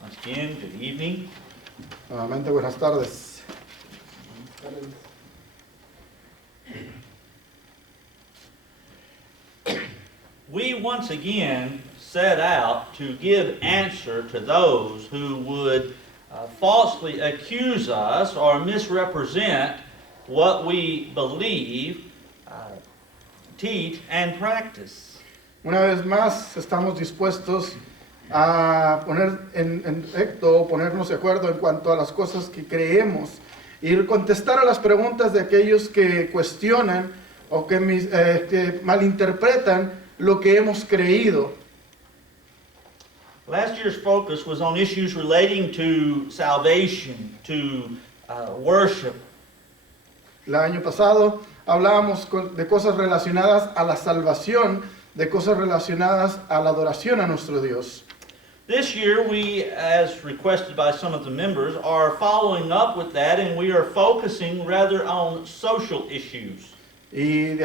Once again, good evening. Nuevamente, buenas tardes. We once again set out to give answer to those who would falsely accuse us or misrepresent what we believe, teach, and practice. Una vez más, estamos dispuestos a poner en recto, ponernos de acuerdo en cuanto a las cosas que creemos y contestar a las preguntas de aquellos que cuestionan o que malinterpretan lo que hemos creído. Last year's focus was on issues relating to salvation, to worship. El año pasado hablábamos de cosas relacionadas a la salvación, de cosas relacionadas a la adoración a nuestro Dios. This year we, as requested by some of the members, are following up with that, and we are focusing rather on social issues. Y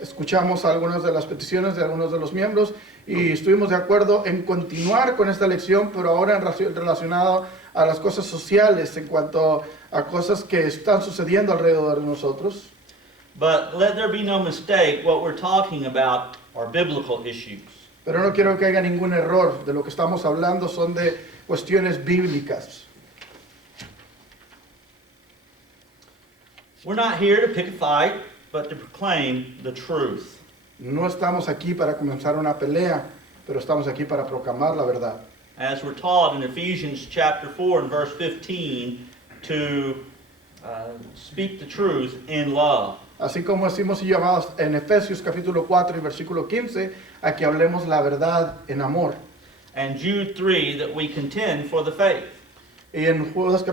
escuchamos algunas de las peticiones de algunos de los miembros y estuvimos de acuerdo en continuar con esta lección, pero ahora relacionado a las cosas sociales, en cuanto a cosas que están sucediendo alrededor de nosotros. But let there be no mistake, what we're talking about are biblical issues. Pero no quiero que haya ningún error. De lo que estamos hablando son de cuestiones bíblicas. We're not here to pick a fight, but to proclaim the truth. No estamos aquí para comenzar una pelea, pero estamos aquí para proclamar la verdad. As we're taught in Ephesians chapter 4 and verse 15, to speak the truth in love. Así como decimos y llamados en Efesios capítulo 4 y versículo 15, a que hablemos la verdad en amor. And Jude 3, that we contend for the faith. Y en Judas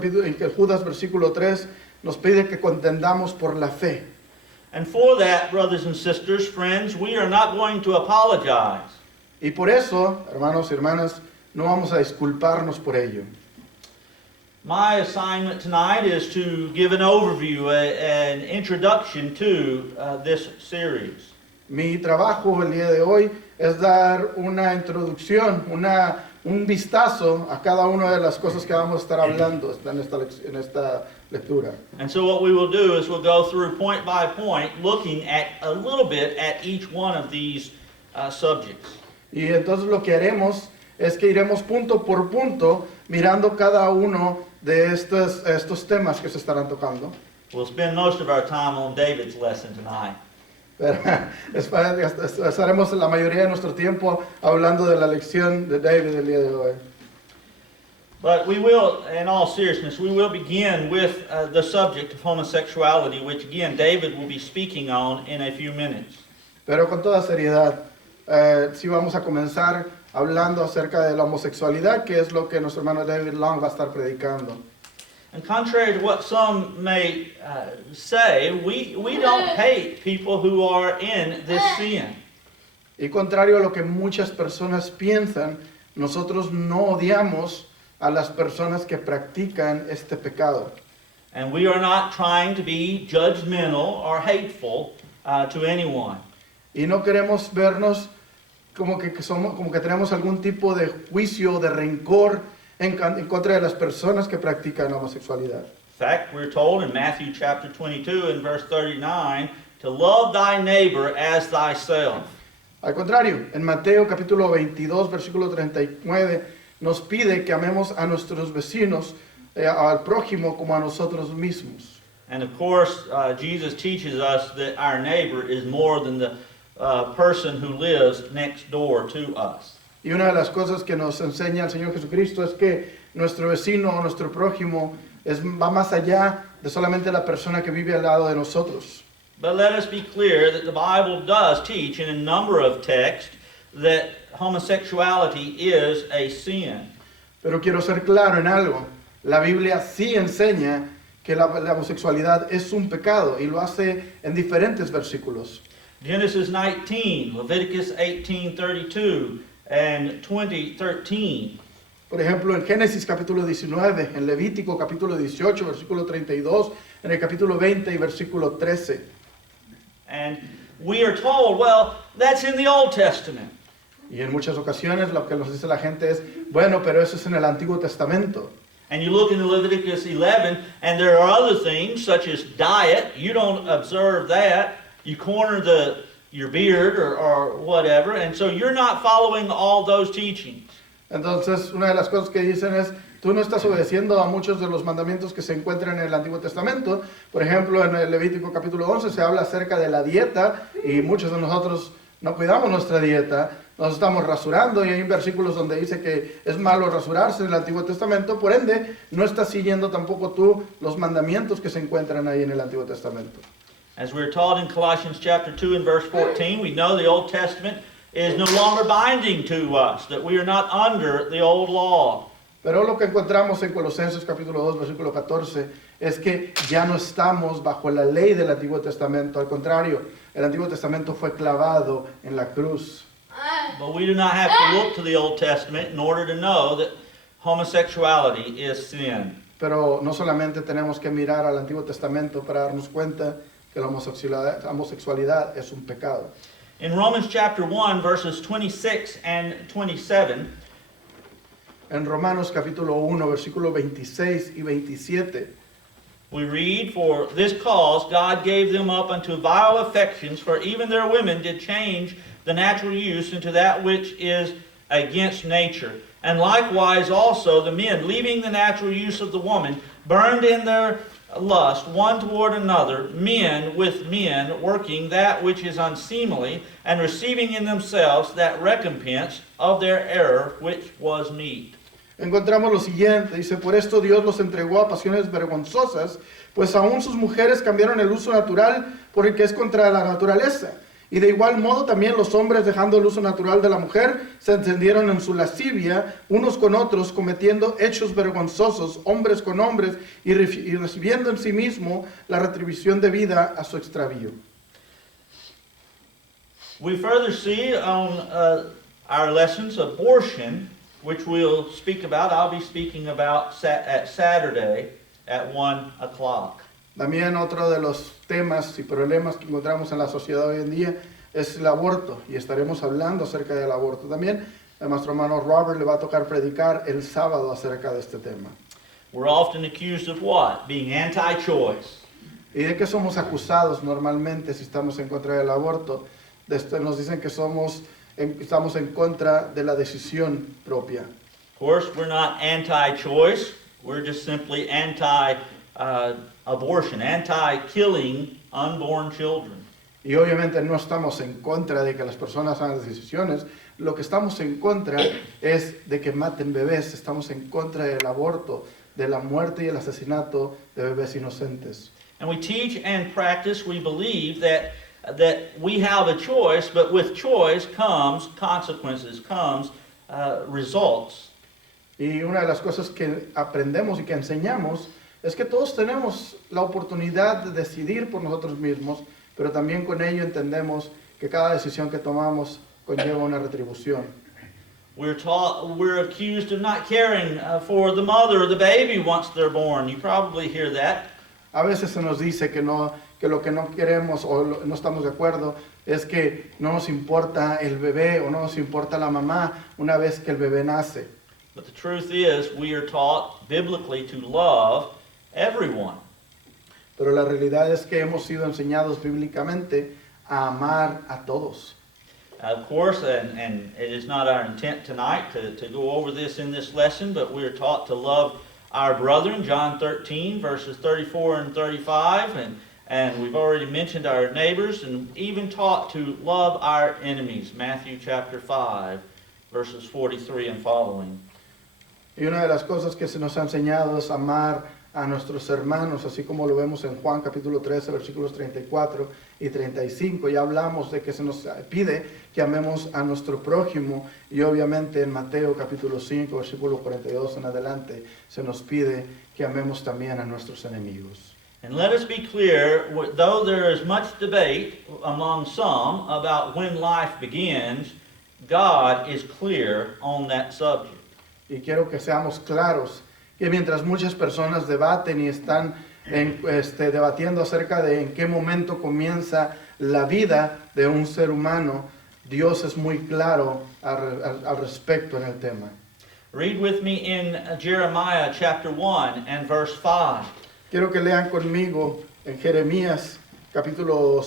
versículo 3 nos pide que contendamos por la fe. And for that, brothers and sisters, friends, we are not going to apologize. Y por eso, hermanos y hermanas, no vamos a disculparnos por ello. My assignment tonight is to give an overview, an introduction to this series. Mi trabajo el día de hoy es dar una introducción, un vistazo a cada una de las cosas que vamos a estar hablando en esta lectura. And so what we will do is we'll go through point by point, looking at a little bit at each one of these subjects. Y entonces lo que haremos es que iremos punto por punto mirando cada uno de estos temas que se estarán tocando. We'll spend most of our time on David's lesson tonight. Pero estaremos la mayoría de nuestro tiempo hablando de la lección de David el día de hoy. But we will, in all seriousness, we will begin with the subject of homosexuality, which again David will be speaking on in a few minutes. Pero con toda seriedad, sí vamos a comenzar hablando acerca de la homosexualidad, que es lo que nuestro hermano David Long va a estar predicando. And contrary to what some may say, we don't hate people who are in this sin. Y contrario a lo que muchas personas piensan, nosotros no odiamos a las personas que practican este pecado. And we are not trying to be judgmental or hateful to anyone. Y no queremos vernos como que tenemos algún tipo de juicio, de rencor en contra de las personas que practican homosexualidad. In fact, we're told in Matthew chapter 22 and verse 39 to love thy neighbor as thyself. Al contrario, en Mateo capítulo 22, versículo 39, nos pide que amemos a nuestros vecinos, al prójimo como a nosotros mismos. And of course, Jesus teaches us that our neighbor is more than the person who lives next door to us. Y una de las cosas que nos enseña el Señor Jesucristo es que nuestro vecino o nuestro prójimo va más allá de solamente la persona que vive al lado de nosotros. But let us be clear that the Bible does teach in a number of texts that homosexuality is a sin. Pero quiero ser claro en algo. La Biblia sí enseña que la homosexualidad es un pecado y lo hace en diferentes versículos. Genesis 19, Leviticus 18:32, and 20:13. Por ejemplo, en Génesis capítulo 19, en Levítico capítulo 18, versículo 32, en el capítulo 20 y versículo 13. And we are told, well, that's in the Old Testament. Y en muchas ocasiones lo que nos dice la gente es, bueno, pero eso es en el Antiguo Testamento. And you look in Leviticus 11, and there are other things such as diet. You don't observe that. You corner your beard or whatever, and so you're not following all those teachings. Entonces, una de las cosas que dicen es, tú no estás obedeciendo a muchos de los mandamientos que se encuentran en el Antiguo Testamento. Por ejemplo, en el Levítico capítulo 11 se habla acerca de la dieta y muchos de nosotros no cuidamos nuestra dieta. Nos estamos rasurando y hay versículos donde dice que es malo rasurarse en el Antiguo Testamento. Por ende, no estás siguiendo tampoco tú los mandamientos que se encuentran ahí en el Antiguo Testamento. As we're taught in Colossians chapter 2 and verse 14, we know the Old Testament is no longer binding to us, that we are not under the old law. Pero lo que encontramos en Colosenses capítulo 2, versículo 14, es que ya no estamos bajo la ley del Antiguo Testamento. Al contrario, el Antiguo Testamento fue clavado en la cruz. But we do not have to look to the Old Testament in order to know that homosexuality is sin. Pero no solamente tenemos que mirar al Antiguo Testamento para darnos cuenta que la homosexualidad es un pecado. In Romans chapter 1, verses 26 and 27, En Romanos capítulo 1, versículos 26 y 27, we read, "For this cause God gave them up unto vile affections, for even their women did change the natural use into that which is against nature. And likewise also the men, leaving the natural use of the woman, burned in their lust one toward another, men with men, working that which is unseemly, and receiving in themselves that recompense of their error which was meet." encontramos lo siguiente, dice, por esto Dios los entregó a pasiones vergonzosas, pues aún sus mujeres cambiaron el uso natural por el que es contra la naturaleza. Y de igual modo también los hombres, dejando el uso natural de la mujer, se encendieron en su lascivia, unos con otros, cometiendo hechos vergonzosos, hombres con hombres, y recibiendo en sí mismo la retribución debida a su extravío. We further see on our lessons abortion, which we'll speak about. I'll be speaking about at Saturday at 1 o'clock. También otro de los temas y problemas que encontramos en la sociedad hoy en día es el aborto, y estaremos hablando acerca del aborto. También a nuestro hermano Robert le va a tocar predicar el sábado acerca de este tema. We're often accused of what? Being anti-choice. ¿Y de qué somos acusados normalmente si estamos en contra del aborto? Nos dicen que estamos en contra de la decisión propia. Of course, we're not anti-choice. We're just simply anti-abortion, anti-killing unborn children. Y obviamente no estamos en contra de que las personas hagan decisiones. Lo que estamos en contra es de que maten bebés. Estamos en contra del aborto, de la muerte y el asesinato de bebés inocentes. And we teach and practice, we believe that we have a choice, but with choice comes consequences, comes results. Y una de las cosas que aprendemos y que enseñamos es que todos tenemos la oportunidad de decidir por nosotros mismos, pero también con ello entendemos que cada decisión que tomamos conlleva una retribución. We're accused of not caring for the mother or the baby once they're born. You probably hear that. A veces se nos dice que lo que no queremos o no estamos de acuerdo es que no nos importa el bebé o no nos importa la mamá una vez que el bebé nace. But the truth is, we are taught biblically to love everyone. Pero la realidad es que hemos sido enseñados bíblicamente a amar a todos. Of course, and it is not our intent tonight to go over this in this lesson, but we are taught to love our brethren, John 13, verses 34 and 35, and we've already mentioned our neighbors, and even taught to love our enemies, Matthew chapter 5, verses 43 and following. Y una de las cosas que se nos ha enseñado es amar a nuestros hermanos, así como lo vemos en Juan capítulo 13, versículos 34 y 35. Ya hablamos de que se nos pide que amemos a nuestro prójimo, y obviamente en Mateo capítulo 5, versículo 42 en adelante, se nos pide que amemos también a nuestros enemigos. And let us be clear, though there is much debate among some about when life begins, God is clear on that subject. Y quiero que seamos claros que mientras muchas personas debaten y están debatiendo acerca de en qué momento comienza la vida de un ser humano, Dios es muy claro al respecto en el tema. Read with me in Jeremiah chapter 1 and verse 5. Quiero que lean conmigo en Jeremías capítulo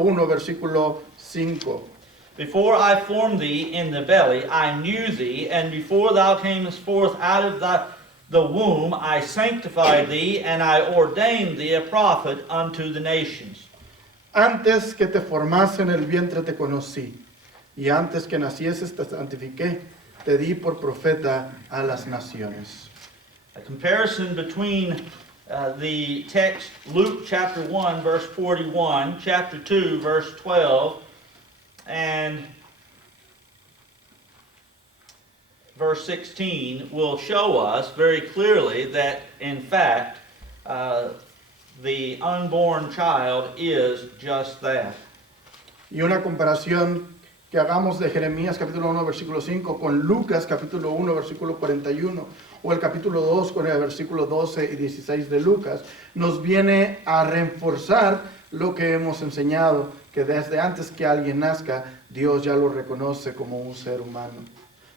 1, versículo 5. Before I formed thee in the belly, I knew thee, and before thou camest forth out of the womb, I sanctified thee, and I ordained thee a prophet unto the nations. Antes que te formase en el vientre te conocí, y antes que nacieses te santifiqué, te di por profeta a las naciones. A comparison between the text Luke chapter 1 verse 41, chapter 2 verse 12, and verse 16 will show us very clearly that in fact the unborn child is just that. Y una comparación que hagamos de Jeremías capítulo 1 versículo 5 con Lucas capítulo 1 versículo 41 o el capítulo 2 con el versículo 12 y 16 de Lucas nos viene a reforzar lo que hemos enseñado, que desde antes que alguien nazca, Dios ya lo reconoce como un ser humano.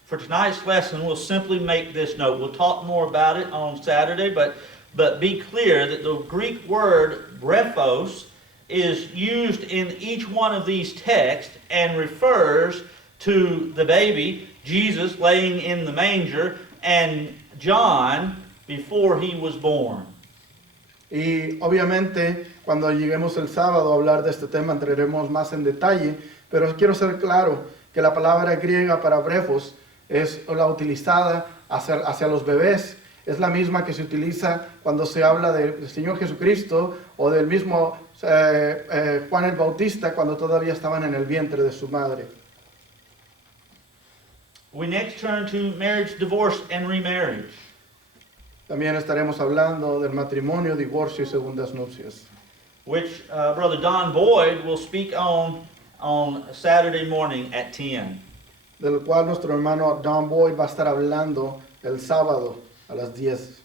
For tonight's lesson, we'll simply make this note. We'll talk more about it on Saturday, but be clear that the Greek word brephos is used in each one of these texts and refers to the baby, Jesus, laying in the manger, and John before he was born. Y obviamente cuando lleguemos el sábado a hablar de este tema entraremos más en detalle, pero quiero ser claro que la palabra griega para brefos es la utilizada hacia los bebés. Es la misma que se utiliza cuando se habla del Señor Jesucristo o del mismo Juan el Bautista cuando todavía estaban en el vientre de su madre. We next turn to marriage, divorce, and remarriage. También estaremos hablando del matrimonio, divorcio y segundas nupcias, Which Brother Don Boyd will speak on Saturday morning at 10. del cual nuestro hermano Don Boyd va a estar hablando el sábado a las 10.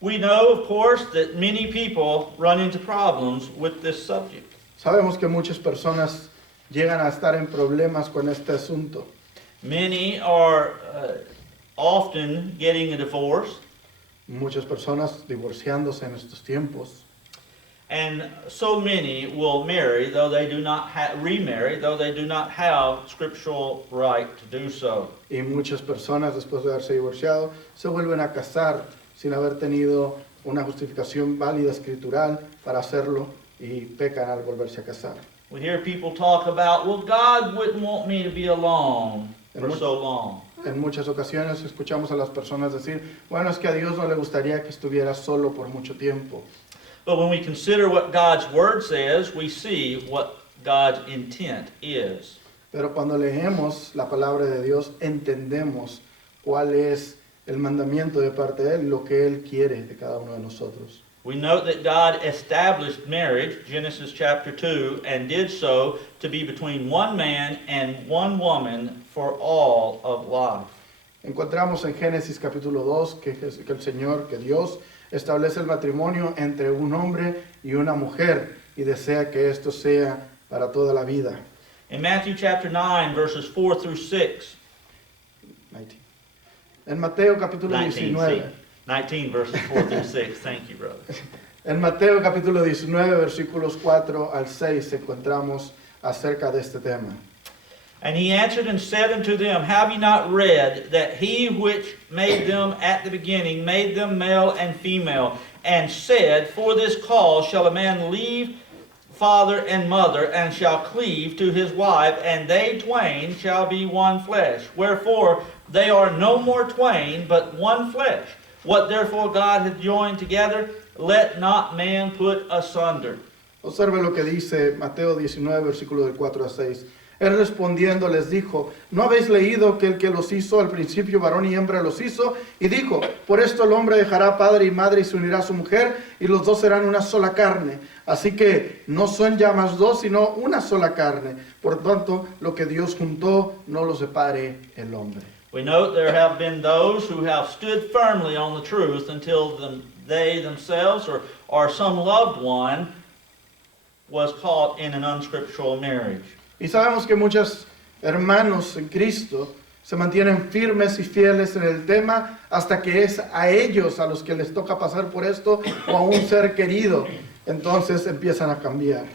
We know, of course, that many people run into problems with this subject. Sabemos que muchas personas llegan a estar en problemas con este asunto. Many are often getting a divorce, Muchas personas divorciándose en estos tiempos. and so many will marry, though they do not remarry, though they do not have scriptural right to do so. Y muchas personas después de haberse divorciado se vuelven a casar sin haber tenido una justificación válida escritural para hacerlo y pecan al volverse a casar. We hear people talk about, well, God wouldn't want me to be alone for so long. En muchas ocasiones escuchamos a las personas decir, bueno, es que a Dios no le gustaría que estuviera solo por mucho tiempo. But when we consider what God's Word says, we see what God's intent is. Pero cuando leemos la palabra de Dios, entendemos cuál es el mandamiento de parte de Él, lo que Él quiere de cada uno de nosotros. We note that God established marriage, Genesis chapter 2, and did so to be between one man and one woman for all of life. Encontramos en Génesis capítulo 2 que el Señor, que Dios, establece el matrimonio entre un hombre y una mujer y desea que esto sea para toda la vida. In Matthew chapter 9, verses 4 through 6, En Mateo capítulo 19, 19. 19 verses 4 through 6. Thank you, brother. En Mateo capítulo 19, versículos 4 al 6, encontramos acerca de este tema. And he answered and said unto them, Have ye not read that he which made them at the beginning made them male and female, and said, For this cause shall a man leave father and mother, and shall cleave to his wife, and they twain shall be one flesh. Wherefore they are no more twain, but one flesh. What therefore God hath joined together, let not man put asunder. Observe lo que dice Mateo 19, versículo del 4 a 6. Él respondiendo les dijo, ¿no habéis leído que el que los hizo al principio varón y hembra los hizo? Y dijo, por esto el hombre dejará padre y madre y se unirá a su mujer, y los dos serán una sola carne. Así que no son ya más dos, sino una sola carne. Por tanto, lo que Dios juntó, no lo separe el hombre. We note there have been those who have stood firmly on the truth until they themselves or some loved one was caught in an unscriptural marriage. Y sabemos que muchos hermanos en Cristo se mantienen firmes y fieles en el tema hasta que es a ellos a los que les toca pasar por esto o a un ser querido. Entonces empiezan a cambiar.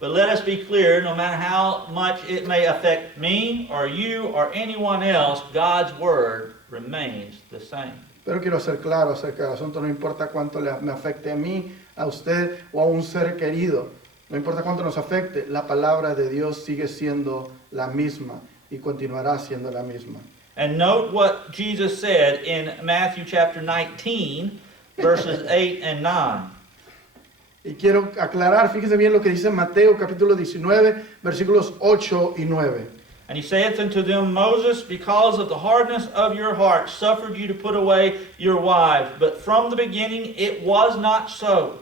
But let us be clear, no matter how much it may affect me or you or anyone else, God's word remains the same. Pero quiero ser claro acerca del asunto, no importa cuánto me afecte a mí, a usted o a un ser querido. No importa cuánto nos afecte, la palabra de Dios sigue siendo la misma y continuará siendo la misma. And note what Jesus said in Matthew chapter 19, verses 8 and 9. Y quiero aclarar, fíjese bien lo que dice Mateo capítulo 19, versículos 8 y 9. And he saith unto them, Moses, because of the hardness of your heart, suffered you to put away your wives. But from the beginning it was not so.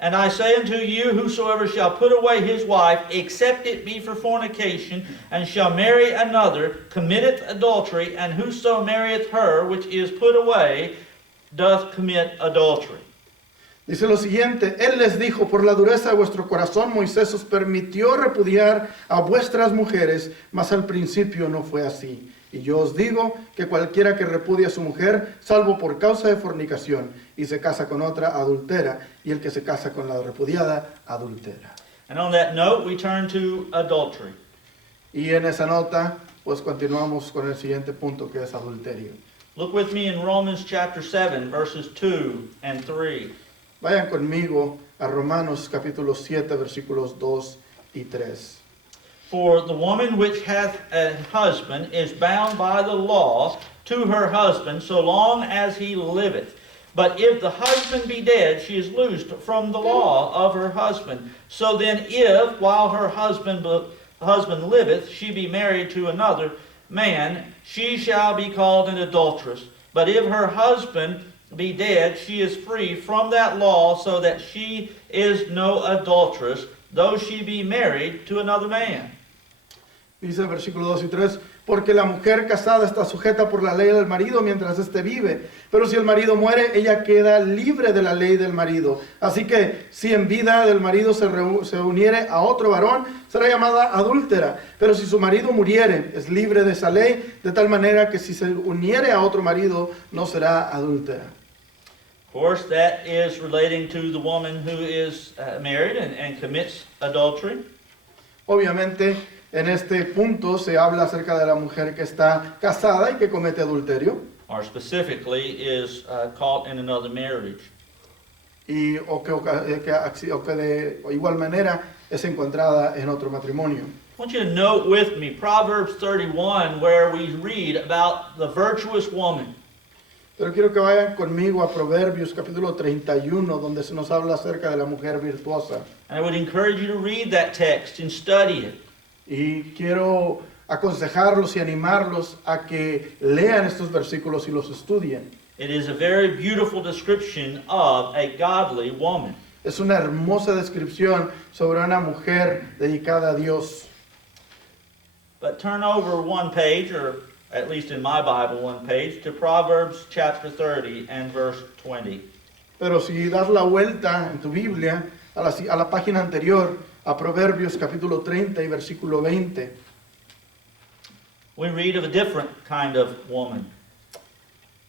And I say unto you, whosoever shall put away his wife, except it be for fornication, and shall marry another, committeth adultery, and whoso marrieth her which is put away, doth commit adultery. Dice lo siguiente, Él les dijo, por la dureza de vuestro corazón Moisés os permitió repudiar a vuestras mujeres, mas al principio no fue así. Y yo os digo que cualquiera que repudie a su mujer, salvo por causa de fornicación, y se casa con otra, adultera, y el que se casa con la repudiada, adultera. And on that note, we turn to adultery. Y en esa nota, pues continuamos con el siguiente punto, que es adulterio. Look with me in Romans chapter 7, verses 2 and 3. Vayan conmigo a Romanos capítulo 7, versículos 2 y 3. For the woman which hath a husband is bound by the law to her husband so long as he liveth. But if the husband be dead, she is loosed from the law of her husband. So then if, while her husband liveth, she be married to another man, she shall be called an adulteress. But if her husband be dead, she is free from that law, so that she is no adulteress, though she be married to another man. Dice el versículo 2 y 3, porque la mujer casada está sujeta por la ley del marido mientras éste vive, pero si el marido muere, ella queda libre de la ley del marido. Así que si en vida del marido se uniere a otro varón, será llamada adúltera, pero si su marido muriere, es libre de esa ley, de tal manera que si se uniere a otro marido, no será adúltera. Of course, that is relating to the woman who is married and commits adultery. Obviamente, en este punto se habla acerca de la mujer que está casada y que comete adulterio. Or specifically is caught in another marriage. O que de igual manera es encontrada en otro matrimonio. I want you to note with me Proverbs 31, where we read about the virtuous woman. Pero quiero que vayan conmigo a Proverbios capítulo 31, donde se nos habla acerca de la mujer virtuosa. And I would encourage you to read that text and study it. Y quiero aconsejarlos y animarlos a que lean estos versículos y los estudien. It is a very beautiful description of a godly woman. Es una hermosa descripción sobre una mujer dedicada a Dios. But turn over one page, or at least in my Bible, one page, to Proverbs chapter 30 and verse 20. Pero si das la vuelta en tu Biblia a la página anterior, a Proverbios capítulo 30 y versículo 20, we read of a different kind of woman.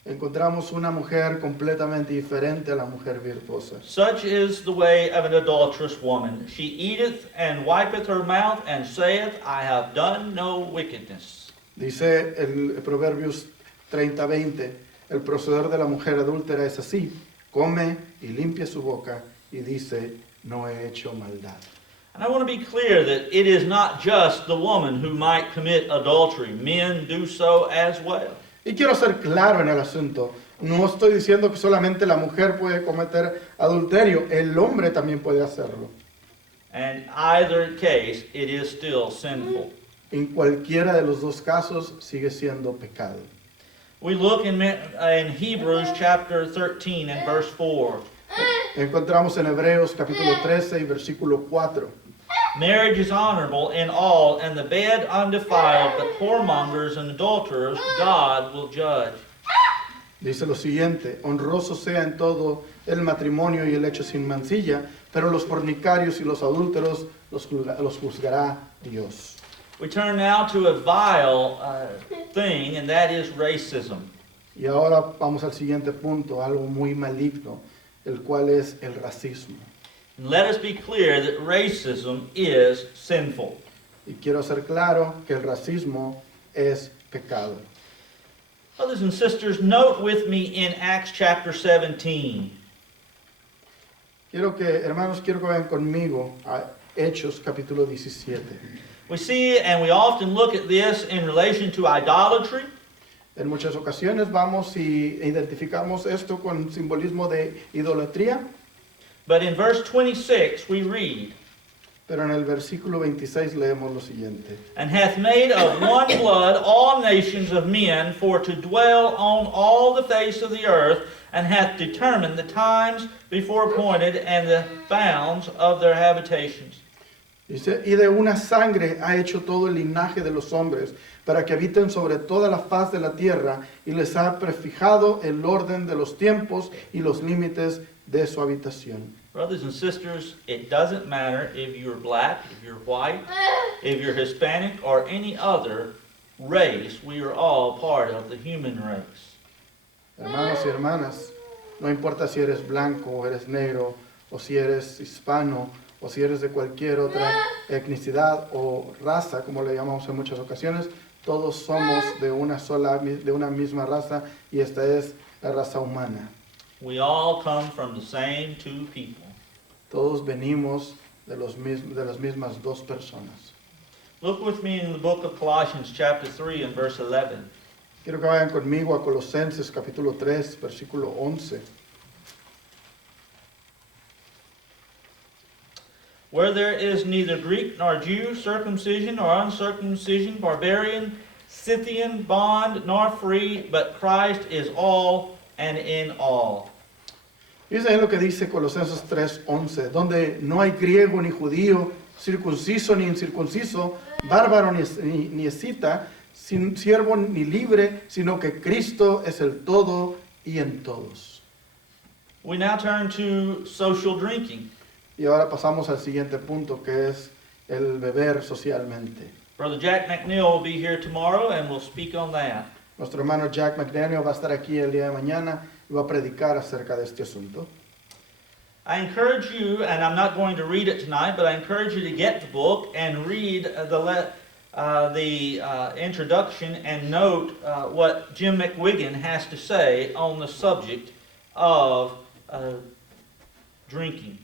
encontramos una mujer completamente diferente a la mujer virtuosa. Such is the way of an adulterous woman. She eateth and wipeth her mouth and saith, I have done no wickedness. Dice el Proverbios 30:20, el proceder de la mujer adúltera es así, come y limpia su boca y dice, no he hecho maldad. And I want to be clear that it is not just the woman who might commit adultery. Men do so as well. Y quiero ser claro en el asunto, no estoy diciendo que solamente la mujer puede cometer adulterio, el hombre también puede hacerlo. And either case, it is still sinful. En cualquiera de los dos casos sigue siendo pecado. We look in Hebrews chapter 13 and verse 4. Encontramos en Hebreos capítulo 13 y versículo 4. Marriage is honorable in all, and the bed undefiled, but whoremongers and adulterers God will judge. Dice lo siguiente, honroso sea en todo el matrimonio y el hecho sin mancilla, pero los fornicarios y los adúlteros los juzgará Dios. We turn now to a vile thing, and that is racism. Y ahora vamos al siguiente punto, algo muy maligno, el cual es el racismo. And let us be clear that racism is sinful. Y quiero hacer claro que el racismo es pecado. Brothers and sisters, note with me in Acts chapter 17. Quiero que vayan conmigo a Hechos capítulo 17. We see and we often look at this in relation to idolatry. En muchas ocasiones vamos y identificamos esto con simbolismo de idolatría, But in verse 26 we read, pero en el versículo 26 leemos lo siguiente. and hath made of one blood all nations of men for to dwell on all the face of the earth, and hath determined the times before appointed and the bounds of their habitations. Dice, y de una sangre ha hecho todo el linaje de los hombres, para que habiten sobre toda la faz de la tierra, y les ha prefijado el orden de los tiempos y los límites de su habitación. Brothers and sisters, it doesn't matter if you're black, if you're white, if you're Hispanic, or any other race. We are all part of the human race. Hermanos y hermanas, no importa si eres blanco o eres negro, o si eres hispano, o si eres de cualquier otra etnicidad o raza, como le llamamos en muchas ocasiones, todos somos de una misma raza, y esta es la raza humana. We all come from the same two people. Todos venimos de las mismas dos personas. Look with me in the book of Colossians chapter 3 and verse 11. Quiero que vayan conmigo a Colosenses capítulo 3, versículo 11. Where there is neither Greek nor Jew, circumcision or uncircumcision, barbarian, Scythian, bond nor free, but Christ is all and in all. Fíjense en lo que dice Colosenses 3:11, donde no hay griego ni judío, circunciso ni incircunciso, bárbaro ni escita, siervo ni libre, sino que Cristo es el todo y en todos. We now turn to social drinking. Y ahora pasamos al siguiente punto, que es el beber socialmente. Brother Jack McNeil will be here tomorrow and will speak on that. Nuestro hermano Jack McDaniel va a estar aquí el día de mañana y va a predicar acerca de este asunto. I encourage you, and I'm not going to read it tonight, but I encourage you to get the book and read the introduction and note what Jim McWigan has to say on the subject of drinking.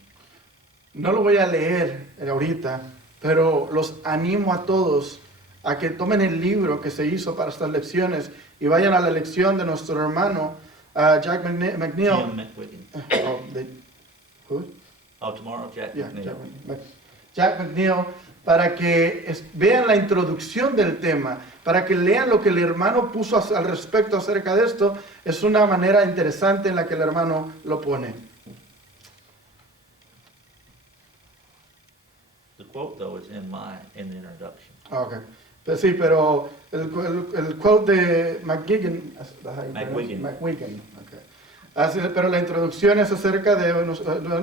No lo voy a leer ahorita, pero los animo a todos a que tomen el libro que se hizo para estas lecciones y vayan a la lección de nuestro hermano Jack McNeil. Jim McWigan. Who? Oh, tomorrow, Jack Yeah, McNeil. Jack McNeil, para que vean la introducción del tema, para que lean lo que el hermano puso al respecto acerca de esto. Es una manera interesante en la que el hermano lo pone. The quote, though, is in the introduction. Okay. Pues sí, pero el quote de McGuigan, McWigan, okay. Pero la introducción es acerca de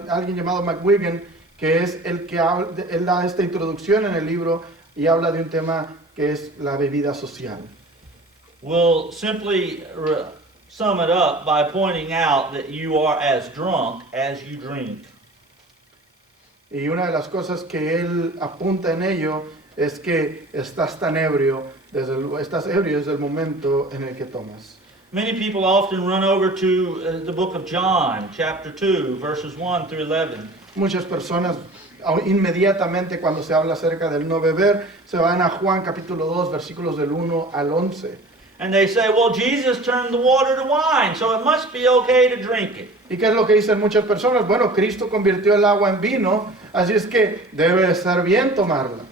alguien llamado McWigan, que es el que él da esta introducción en el libro y habla de un tema que es la bebida social. We'll simply sum it up by pointing out that you are as drunk as you drink. Y una de las cosas que él apunta en ello es que estás ebrio desde el momento en el que tomas. Many people often run over to the book of John, chapter 2, verses 1 through 11. Muchas personas inmediatamente cuando se habla acerca del no beber se van a Juan capítulo 2 versículos del 1 al 11. And they say, well, Jesus turned the water to wine, so it must be okay to drink it. ¿Y qué es lo que dicen muchas personas? Bueno, Cristo convirtió el agua en vino, así es que debe estar bien tomarla.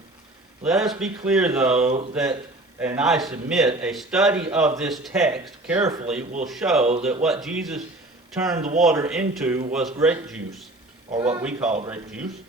Let us be clear, though, that, and I submit, a study of this text carefully will show that what Jesus turned the water into was grape juice, or what we call grape juice.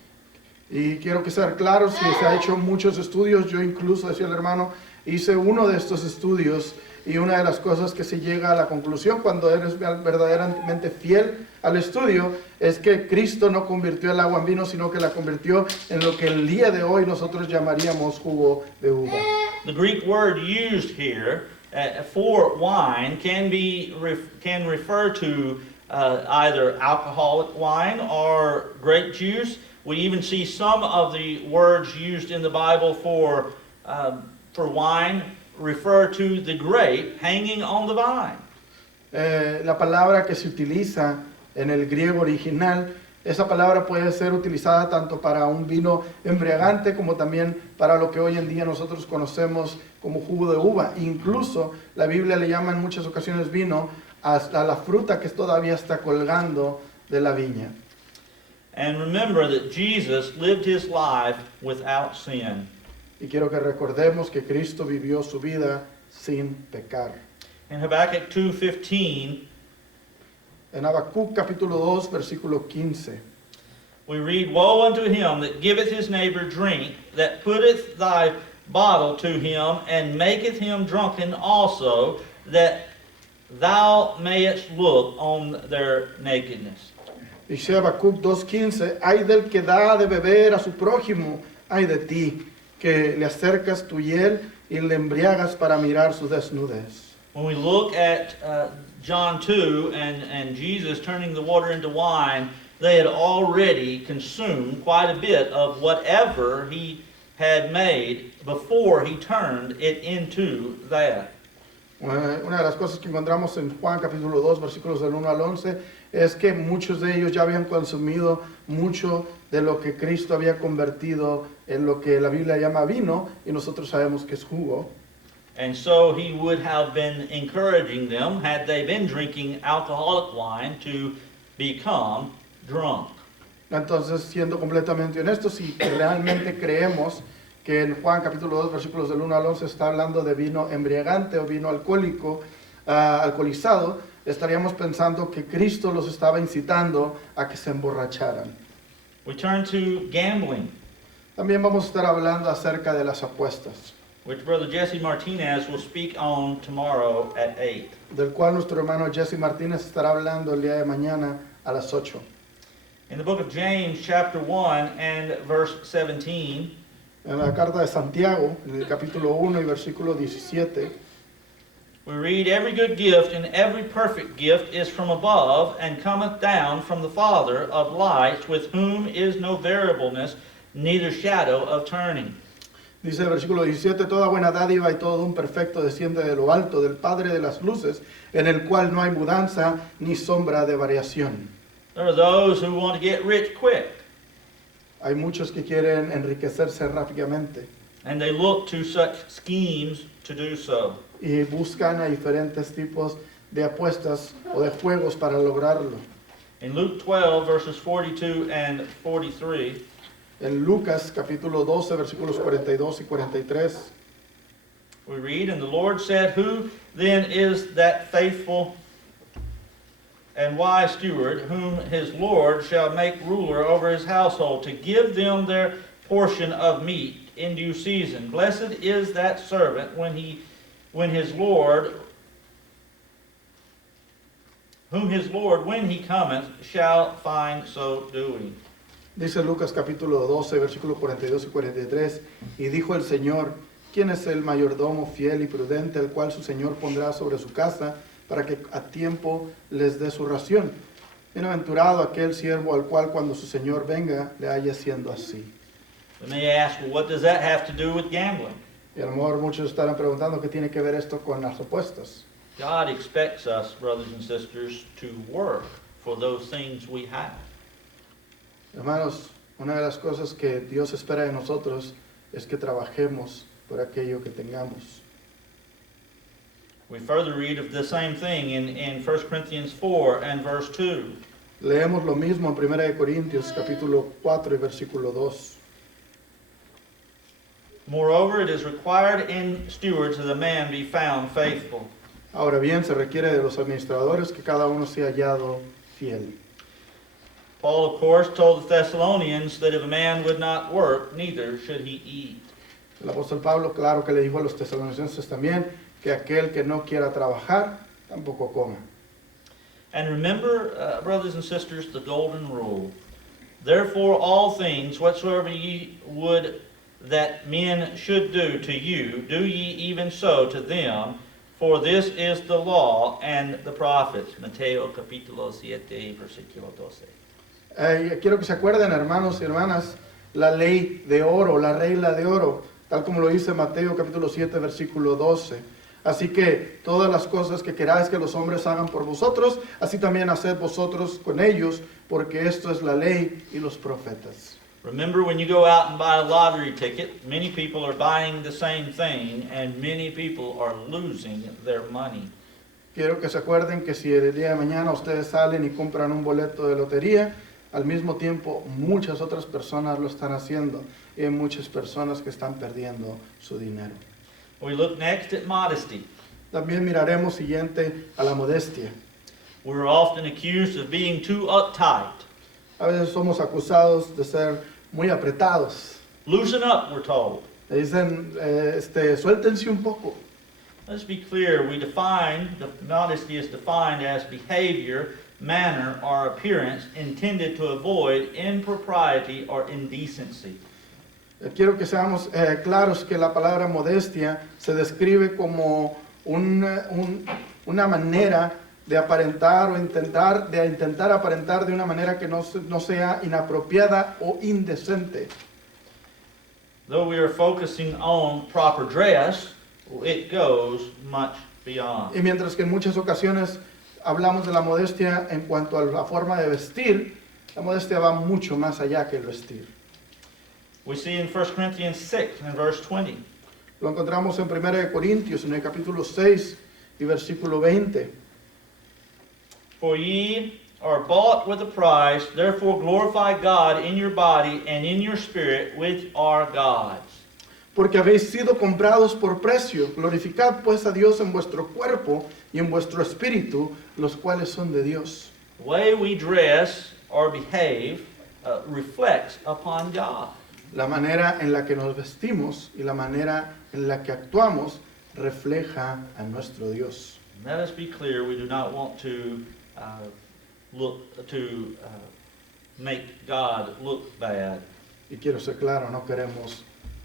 Y quiero que sea claro, si se ha hecho muchos estudios, yo incluso, decía el hermano, hice uno de estos estudios Y una de las cosas que se llega a la conclusión cuando eres verdaderamente fiel al estudio es que Cristo no convirtió el agua en vino, sino que la convirtió en lo que el día de hoy nosotros llamaríamos jugo de uva. The Greek word used here for wine can refer to either alcoholic wine or grape juice. We even see some of the words used in the Bible for wine refer to the grape hanging on the vine. La palabra que se utiliza en el griego original, esa palabra puede ser utilizada tanto para un vino embriagante como también para lo que hoy en día nosotros conocemos como jugo de uva. Incluso la Biblia le llama en muchas ocasiones vino hasta la fruta que todavía está colgando de la viña. And remember that Jesus lived his life without sin. Y quiero que recordemos que Cristo vivió su vida sin pecar. In Habakkuk 2:15, En Habacuc capítulo 2, versículo 15. we read, Woe unto him that giveth his neighbor drink, that putteth thy bottle to him, and maketh him drunken also, that thou mayest look on their nakedness. Dice Habacuc 2:15, ay del que da de beber a su prójimo, ay de ti, que le acercas tu hiel y le embriagas para mirar su desnudez. When we look at John 2 and Jesus turning the water into wine, they had already consumed quite a bit of whatever he had made before he turned it into that. Una de las cosas que encontramos en Juan capítulo 2, versículos del 1 al 11, es que muchos de ellos ya habían consumido mucho de lo que Cristo había convertido en lo que la Biblia llama vino, y nosotros sabemos que es jugo. And so he would have been encouraging them, had they been drinking alcoholic wine, to become drunk. Entonces, siendo completamente honestos, si realmente creemos que en Juan capítulo 2, versículos del 1 al 11 está hablando de vino embriagante o vino alcohólico, alcoholizado, estaríamos pensando que Cristo los estaba incitando a que se emborracharan. We turn to gambling, También vamos a estar hablando acerca de las apuestas, which Brother Jesse Martinez will speak on tomorrow at 8. del cual nuestro hermano Jesse Martínez estará hablando el día de mañana a las 8. In the book of James, chapter 1 and verse 17, En la carta de Santiago, en el capítulo 1 y versículo 17, we read, Every good gift and every perfect gift is from above, and cometh down from the Father of lights, with whom is no variableness, neither shadow of turning. dice el versículo 17, toda buena dádiva y todo don perfecto desciende de lo alto, del Padre de las luces, en el cual no hay mudanza ni sombra de variación. There are those who want to get rich quick, Hay muchos que quieren enriquecerse rápidamente and they look to such schemes to do so. y buscan a diferentes tipos de apuestas o de juegos para lograrlo. In Luke 12, verses 42 and 43, En Lucas capítulo 12, versículos 42 y 43, we read, And the Lord said, Who then is that faithful and wise steward, whom his Lord shall make ruler over his household, to give them their portion of meat in due season? Blessed is that servant when his Lord, whom his Lord, when he cometh, shall find so doing. dice Lucas capítulo 12, versículos 42 y 43, y dijo el Señor, ¿quién es el mayordomo fiel y prudente, el cual su Señor pondrá sobre su casa, para que a tiempo les dé su ración? Bienaventurado aquel siervo al cual cuando su Señor venga le haya siendo así. We may ask, well, what does that have to do with gambling? Y a lo mejor muchos estarán preguntando qué tiene que ver esto con las apuestas. God expects us, brothers and sisters, to work for those things we have. Hermanos, una de las cosas que Dios espera de nosotros es que trabajemos por aquello que tengamos. We further read of the same thing in 1 Corinthians 4 and verse 2. Leemos lo mismo en 1 de Corintios capítulo 4 y versículo 2. Moreover, it is required in stewards that a man be found faithful. Ahora bien, se requiere de los administradores que cada uno sea hallado fiel. Paul, of course, told the Thessalonians that if a man would not work, neither should he eat. El apóstol Pablo, claro que le dijo a los tesalonicenses también que aquel que no quiera trabajar tampoco coma. And remember, brothers and sisters, the golden rule. Therefore, all things whatsoever ye would that men should do to you, do ye even so to them, for this is the law and the prophets. Mateo capítulo 7, versículo 12. Quiero que se acuerden, hermanos y hermanas, la ley de oro, la regla de oro, tal como lo dice Mateo capítulo 7, versículo 12. Así que todas las cosas que queráis que los hombres hagan por vosotros, así también haced vosotros con ellos, porque esto es la ley y los profetas. Remember, when you go out and buy a lottery ticket, many people are buying the same thing, and many people are losing their money. Quiero que se acuerden que si el día de mañana ustedes salen y compran un boleto de lotería, al mismo tiempo muchas otras personas lo están haciendo y hay muchas personas que están perdiendo su dinero. We look next at modesty. También miraremos siguiente a la modestia. We're often accused of being too uptight. A veces somos acusados de ser muy apretados. Loosen up, we're told. Le dicen, suéltense un poco. Let's be clear, the modesty is defined as behavior, manner, or appearance intended to avoid impropriety or indecency. Quiero que seamos claros que la palabra modestia se describe como una manera de aparentar o intentar aparentar de una manera que no sea inapropiada o indecente. Though we are focusing on proper dress, it goes much beyond. Y mientras que en muchas ocasiones hablamos de la modestia en cuanto a la forma de vestir, la modestia va mucho más allá que el vestir. We see in 1 Corinthians 6 and verse 20. Lo encontramos en 1 Corintios, en el capítulo 6 y versículo 20. For ye are bought with a price, therefore glorify God in your body and in your spirit, which are God's. Porque habéis sido comprados por precio, glorificad pues a Dios en vuestro cuerpo y en vuestro espíritu, los cuales son de Dios. The way we dress or behave reflects upon God. La manera en la que nos vestimos y la manera en la que actuamos refleja a nuestro Dios. Let us be clear, we do not want to make God look bad. Y quiero ser claro,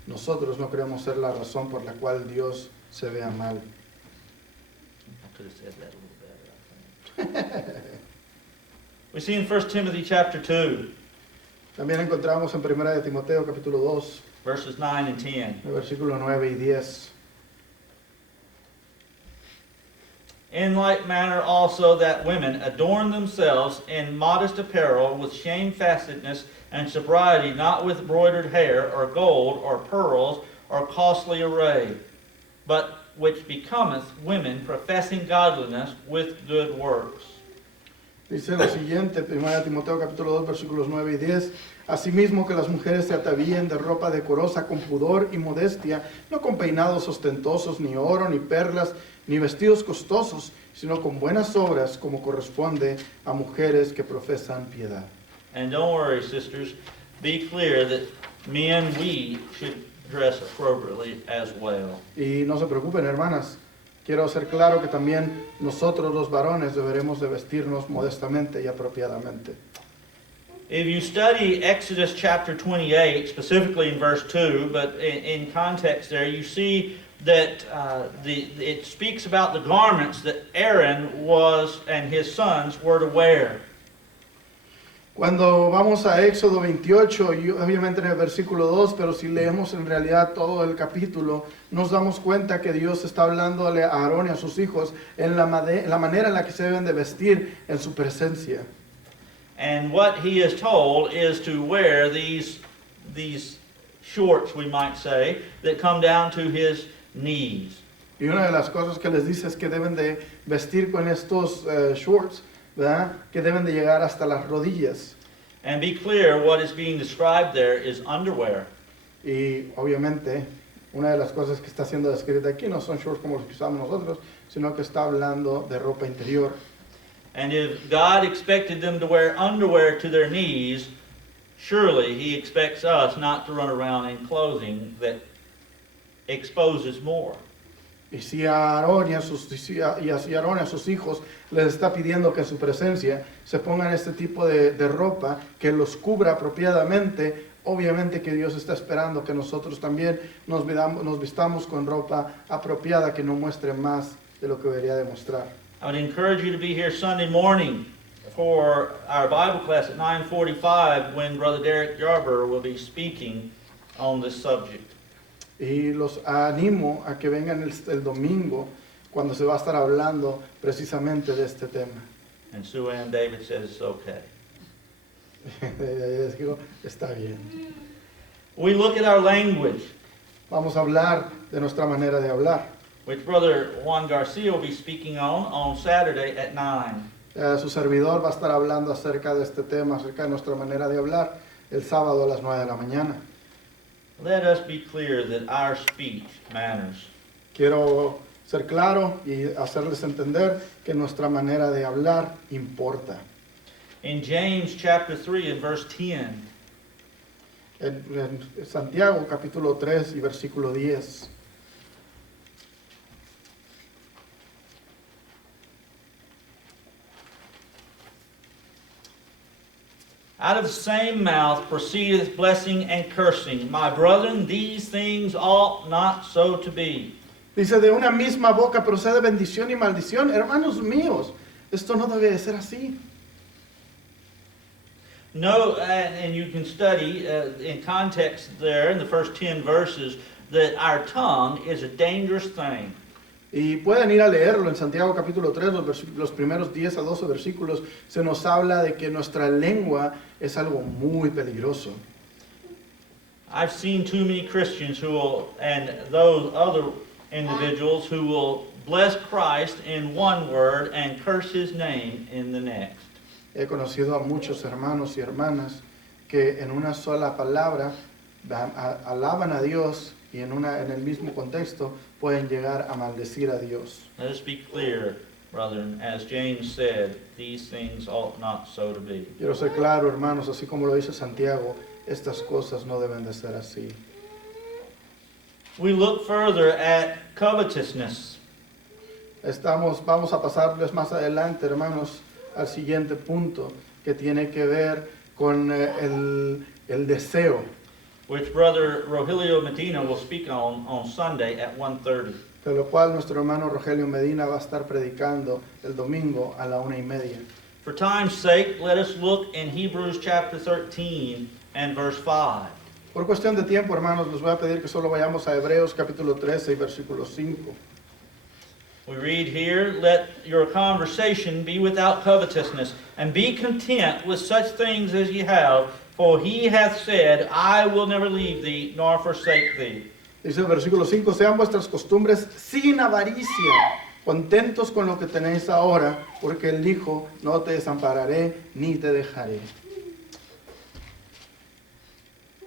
nosotros no queremos ser la razón por la cual Dios se vea mal. I could have said that a little better, I think. We see in 1 Timothy chapter 2, También encontramos en 1 de Timoteo capítulo 2, verses 9 and 10. el versículo 9 y 10. In like manner also that women adorn themselves in modest apparel with shamefastness and sobriety, not with broidered hair or gold or pearls or costly array, but which becometh women professing godliness with good works. Dice lo siguiente, 1 de Timoteo capítulo 2, versículos 9 y 10. Asimismo que las mujeres se atavíen de ropa decorosa con pudor y modestia, no con peinados ostentosos, ni oro, ni perlas, ni vestidos costosos, sino con buenas obras, como corresponde a mujeres que profesan piedad. And don't worry, sisters, be clear that men, we should dress appropriately as well. Y no se preocupen, hermanas. Quiero ser claro que también nosotros los varones deberemos de vestirnos modestamente y apropiadamente. If you study Exodus chapter 28, specifically in verse 2, but in context there, you see that it speaks about the garments that Aaron and his sons were to wear. Cuando vamos a Éxodo 28, y obviamente en el versículo 2, pero si leemos en realidad todo el capítulo, nos damos cuenta que Dios está hablándole a Aarón y a sus hijos en la manera en la que se deben de vestir en su presencia. And what he is told is to wear these shorts, we might say, that come down to his knees. Y una de las cosas que les dice es que deben de vestir con estos shorts, ¿verdad? Que deben de llegar hasta las rodillas. And be clear, what is being described there is underwear. Y obviamente, una de las cosas que está siendo descrita aquí no son shorts como los que usamos nosotros, sino que está hablando de ropa interior. And if God expected them to wear underwear to their knees, surely he expects us not to run around in clothing that exposes more. Y si a Aarón y a Aarón y a sus hijos les está pidiendo que en su presencia se pongan este tipo de ropa que los cubra apropiadamente, obviamente que Dios está esperando que nosotros también nos vistamos con ropa apropiada que no muestre más de lo que debería demostrar. I would encourage you to be here Sunday morning for our Bible class at 9:45 when Brother Derek Yarber will be speaking on this subject. Y los animo a que vengan el domingo cuando se va a estar hablando precisamente de este tema. And Sue Ann David says it's okay. Les digo, está bien. We look at our language, Vamos a hablar de nuestra manera de hablar. which Brother Juan Garcia will be speaking on Saturday at 9. Su servidor va a estar hablando acerca de este tema, acerca de nuestra manera de hablar, el sábado a las 9 de la mañana. Let us be clear that our speech matters. Quiero ser claro y hacerles entender que nuestra manera de hablar importa. In James chapter 3 and verse 10, En Santiago capítulo 3 y versículo 10. out of the same mouth proceedeth blessing and cursing. My brethren, these things ought not so to be. Dice, de una misma boca procede bendición y maldición. Hermanos míos, esto no debe de ser así. No, and you can study in context there in the first 10 verses that our tongue is a dangerous thing. Y pueden ir a leerlo en Santiago capítulo 3, los primeros 10 a 12 versículos. Se nos habla de que nuestra lengua es algo muy peligroso. I've seen too many Christians who will, and those other individuals who will bless Christ in one word and curse his name in the next. He conocido a muchos hermanos y hermanas que en una sola palabra alaban a Dios y en el mismo contexto pueden llegar a maldecir a Dios. Let us be clear, brethren, as James said, these things ought not so to be. Quiero ser claro, hermanos, así como lo dice Santiago, estas cosas no deben de ser así. We look further at covetousness. Vamos a pasarles más adelante, hermanos, al siguiente punto que tiene que ver con el deseo, Which Brother Rogelio Medina will speak on Sunday at 1:30. de lo cual nuestro hermano Rogelio Medina va a estar predicando el domingo a la 1:30. For time's sake, let us look in Hebrews chapter 13 and verse 5. Por cuestión de tiempo, hermanos, les voy a pedir que solo vayamos a Hebreos capítulo 13 y versículo 5. We read here, let your conversation be without covetousness, and be content with such things as ye have, for he hath said, I will never leave thee, nor forsake thee. Dice el versículo 5, sean vuestras costumbres sin avaricia, contentos con lo que tenéis ahora, porque él dijo, no te desampararé ni te dejaré.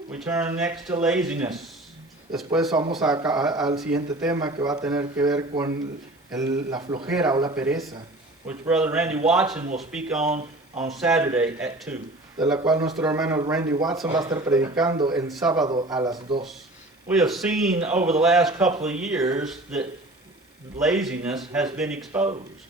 We turn next to laziness. Después vamos al siguiente tema que va a tener que ver con la flojera o la pereza, Which Brother Randy Watson will speak on Saturday at 2. de la cual nuestro hermano Randy Watson va a estar predicando el sábado a las 2. We have seen over the last couple of years that laziness has been exposed.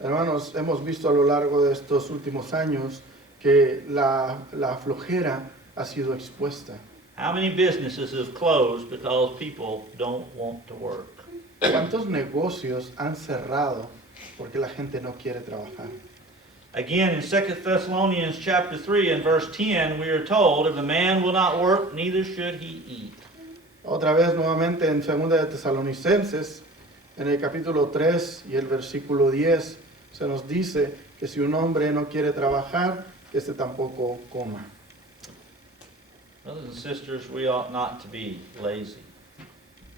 Hermanos, hemos visto a lo largo de estos últimos años que la flojera ha sido expuesta. How many businesses have closed because people don't want to work? ¿Cuántos negocios han cerrado porque la gente no quiere trabajar? Again, in 2 Thessalonians chapter 3 and verse 10, we are told, if a man will not work, neither should he eat. Otra vez nuevamente en 2 de Tesalonicenses, en el capítulo 3 y el versículo 10, se nos dice que si un hombre no quiere trabajar, que este tampoco coma. Brothers and sisters, we ought not to be lazy.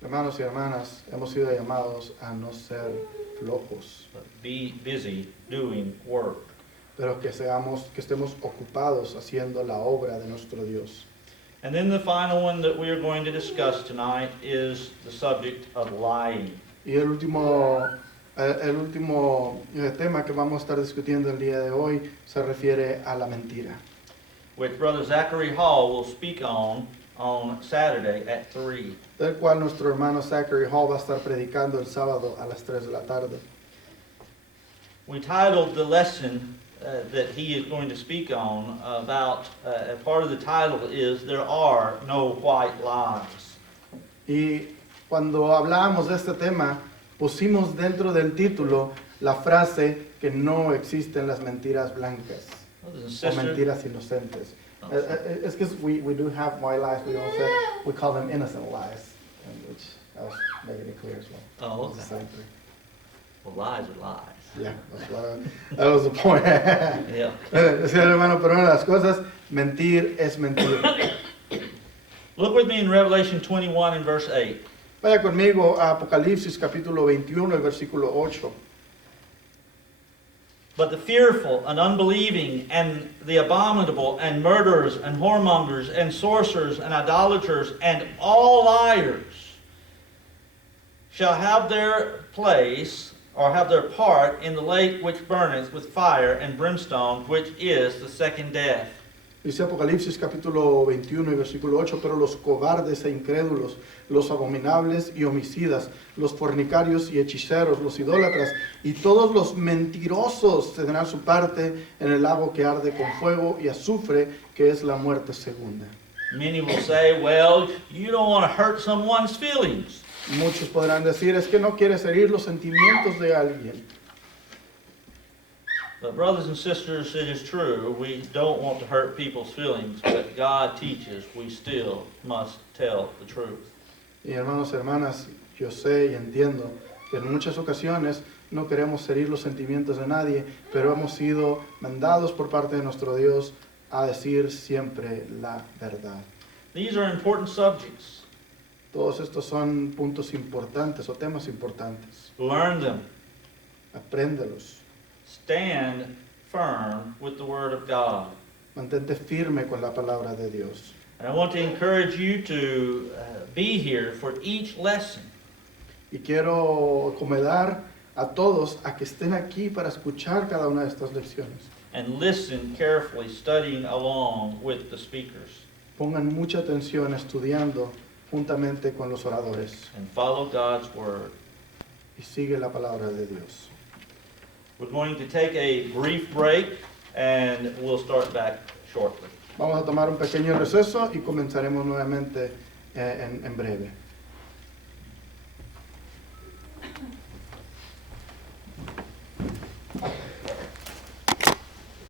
Hermanos y hermanas, hemos sido llamados a no ser flojos, But be busy doing work. pero que estemos ocupados haciendo la obra de nuestro Dios. And then the final one that we are going to discuss tonight is the subject of lying. Y el último tema que vamos a estar discutiendo el día de hoy se refiere a la mentira, Which Brother Zachary Hall will speak on on Saturday at 3. del cual nuestro hermano Zachary Hall va a estar predicando el sábado a las 3 de la tarde. We titled the lesson that he is going to speak on about, part of the title is There Are No White Lies. Y cuando hablábamos de este tema, pusimos dentro del título la frase que no existen las mentiras blancas Brothers and o sisters, mentiras inocentes. Oh, It's because we do have white lies, we call them innocent lies, which I was making it clear as well. Oh, It's the okay. same thing. Well, lies are lies. Yeah, that was the point. Yeah. Decía el hermano, pero una de las cosas, mentir es mentir. Look with me in Revelation 21 and verse 8. Vaya conmigo a Apocalipsis capítulo 21, el versículo 8. But the fearful and unbelieving and the abominable and murderers and whoremongers and sorcerers and idolaters and all liars shall have their place or have their part in the lake which burneth with fire and brimstone, which is the second death. Dice Apocalipsis capítulo 21 y versículo 8, pero los cobardes e incrédulos, los abominables y homicidas, los fornicarios y hechiceros, los idólatras y todos los mentirosos tendrán su parte en el lago que arde con fuego y azufre, que es la muerte segunda. Many will say, well, you don't want to hurt someone's feelings. Muchos podrán decir, es que no quieres herir los sentimientos de alguien. But brothers and sisters, it is true, we don't want to hurt people's feelings, but God teaches we still must tell the truth. Y hermanos, hermanas, yo sé y entiendo que en muchas ocasiones no queremos herir los sentimientos de nadie, pero hemos sido mandados por parte de nuestro Dios a decir siempre la verdad. These are important subjects. Todos estos son puntos importantes o temas importantes. Learn them. Apréndelos. Stand firm with the Word of God. Mantente firme con la palabra de Dios. And I want to encourage you to be here for each lesson. Y quiero acomodar a todos a que estén aquí para escuchar cada una de estas lecciones. And listen carefully, studying along with the speakers. Pongan mucha atención estudiando juntamente con los oradores And follow God's Word. y sigue la palabra de Dios. We're going to take a brief break and we'll start back shortly. Vamos a tomar un pequeño receso y comenzaremos nuevamente en breve.